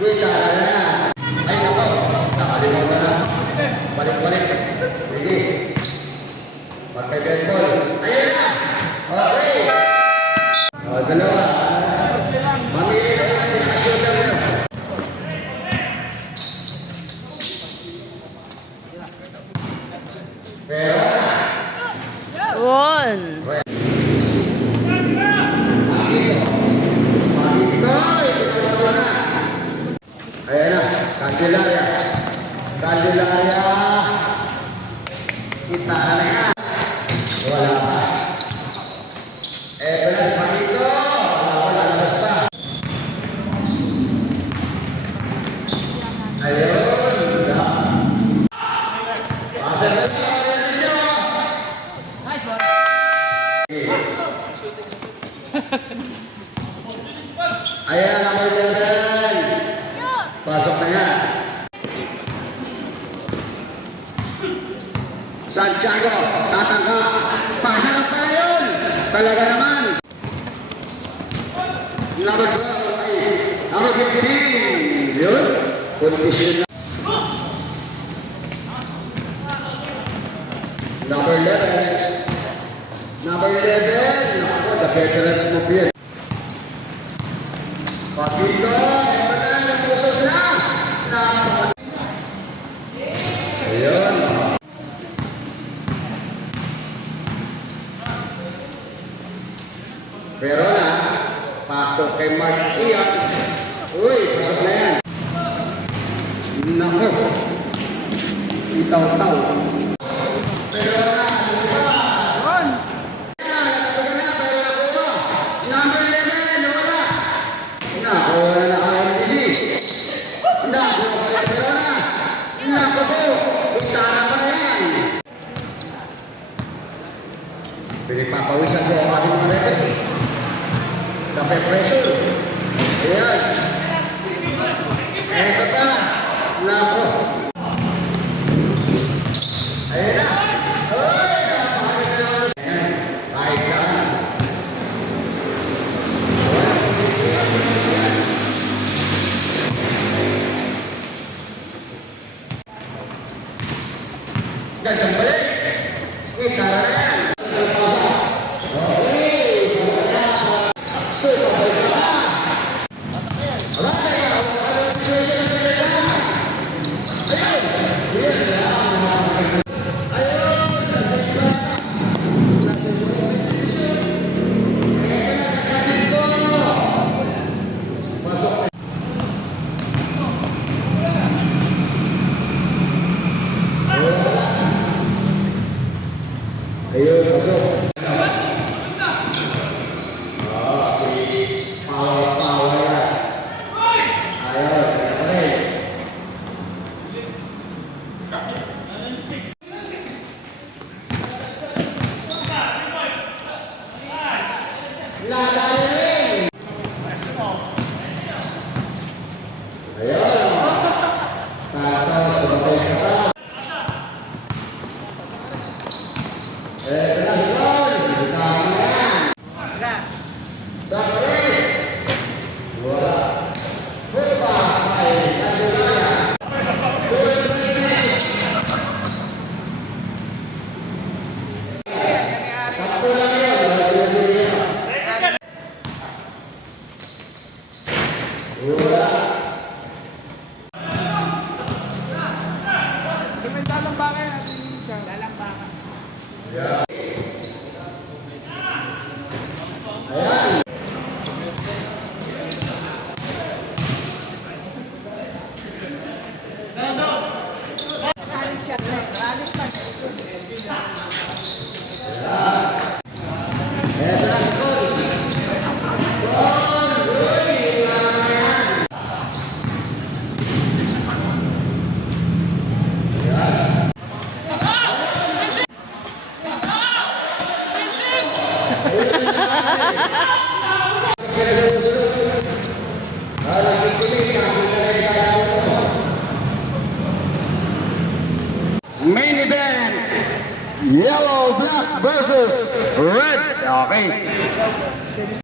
na na. Ay, nako. Nakalimutan na. Balik-balik. Sige. Magka-baseball. Ayun na. Okay. O, dalawa. Mamili ka na. Pinakasutan na. Pero, One. Candelaria. Candelaria. Kita na yan. Wala pa. Belas Manito. Wala pa, pa. Ayun. Ayan, naman yan. Pasok na yan. Santiago, tatangka. Pasang pala yun. Talaga naman. 12 ay number 15. Yun. Kondisyon na. Number 11. Number 11. Naku, the veterans mo yan. Pakito, ito na, nagpusog na. Napaka- Ayun. Pero na, pasok kay Mark Kuya. Uy, pasok na yan. Nako. Itaw-taw. Pero na, Ron! Number 11, Kape. Ayan. Eto pa. Nako. Ayan na. Ay, napakaganda naman. Ayan. Kahit saan. Gandang balik. Wait, tara na Thank you. Baka natin siya. Lalang baka. Yellow, black versus red. Okay.